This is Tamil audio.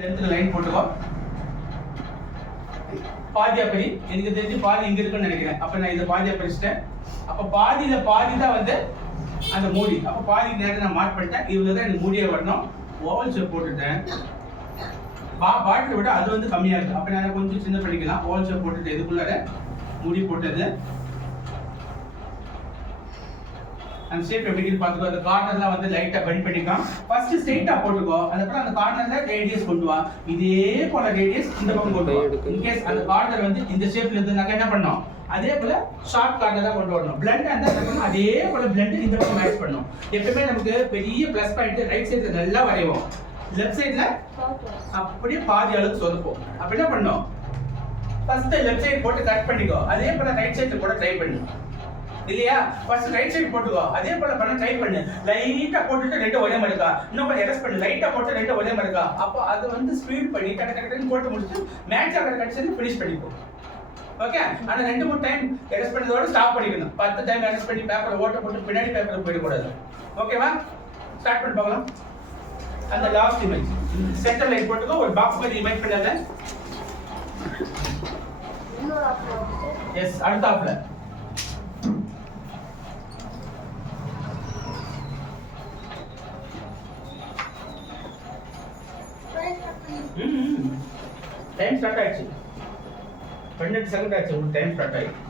லென்த்ல லைன் போட்டுக்கோ. பாதியா படி எனக்கு தெரிஞ்சு பாதி இங்க இருக்குன்னு நினைக்கிறேன். அப்ப நான் இதை பாதியா பிரிச்சிட்டேன். அப்ப பாதியில பாதி தான் வந்து அந்த மூடி. அப்ப பாதி நேரத்தை நான் மார்க் பண்ணிட்டேன். இவ்வளவு தான் எனக்கு மூடியே வரணும். ஓவல் ஷேப் போட்டுட்டேன். பாட்டில் விட அது வந்து கம்மியா இருக்கு. அப்ப நான் கொஞ்சம் சின்ன பண்ணிக்கலாம். ஓவல் ஷேப் போட்டுட்டு இதுக்குள்ளார மூடி போட்டது. அந்த ஷேப் எப்படி பார்த்துக்கோ. அந்த கார்னர்லாம் வந்து லைட்டா பெண்ட் பண்ணிக்கலாம். ஃபர்ஸ்ட் ஸ்ட்ரைட்டா போட்டுக்கோ. அதுக்கப்புறம் அந்த கார்னர்ல ரேடியஸ் கொண்டு வா. இதே போல ரேடியஸ் இந்த பக்கம் கொண்டு வா. இன் கேஸ் அந்த கார்னர் வந்து இந்த ஷேப்ல இருந்தாக்க என்ன பண்ணோம், அதே போல ஷார்ட் கார்னரா கொண்டு வரணும். பிளண்ட் அந்த பக்கம் அதே போல பிளண்ட் இந்த பக்கம் மேட்ச் பண்ணணும். எப்பவுமே நமக்கு பெரிய ப்ளஸ் பாயிண்ட் ரைட் சைடுல நல்லா வரைவோம். லெஃப்ட் சைடுல அப்படியே பாதி அளவுக்கு சொதப்போம். அப்ப என்ன பண்ணணும், ஃபர்ஸ்ட் லெஃப்ட் சைடு போட்டு கட் பண்ணிக்கோ. அதே போல ரைட் சைடுல கூட ட்ரை பண்ணு. இல்லையா, ஃபர்ஸ்ட் ரைட் சைடு போட்டுக்கோ. அதே போல பண்ண ட்ரை பண்ணு. லைட்டா போட்டுட்டு ரெண்டு ஒரே மாதிரி இருக்கா, இன்னும் கொஞ்சம் எரஸ் பண்ணு. லைட்டா போட்டு ரெண்டு ஒரே மாதிரி இருக்கா. அப்போ அது வந்து ஸ்பீட் பண்ணி டக்கு டக்குன்னு போட்டு முடிச்சு மேட்ச் ஆகிற கண்டிஷன் ஃபினிஷ் பண்ணிக்கோ. ஓகே, ஆனா 2-3 டைம் எரஸ் பண்ணதோட ஸ்டாப் பண்ணிக்கணும். 10 டைம் எரஸ் பண்ணி பேப்பர்ல ஓட்ட போட்டு பின்னாடி பேப்பர்ல போயிட கூடாது. ஓகேவா, ஸ்டார்ட் பண்ணி பார்க்கலாம். அந்த லாஸ்ட் இமேஜ் சென்டர் லைன் போட்டுக்கோ. ஒரு பாக்ஸ் மாதிரி இமேஜ் பண்ணாத. எஸ், அடுத்தாப்ல டைம் ஸ்டார்ட் ஆயிடுச்சு. 12 செகண்ட் ஆச்சு. ஒரு டைம் ஸ்டார்ட் ஆயிடுச்சு.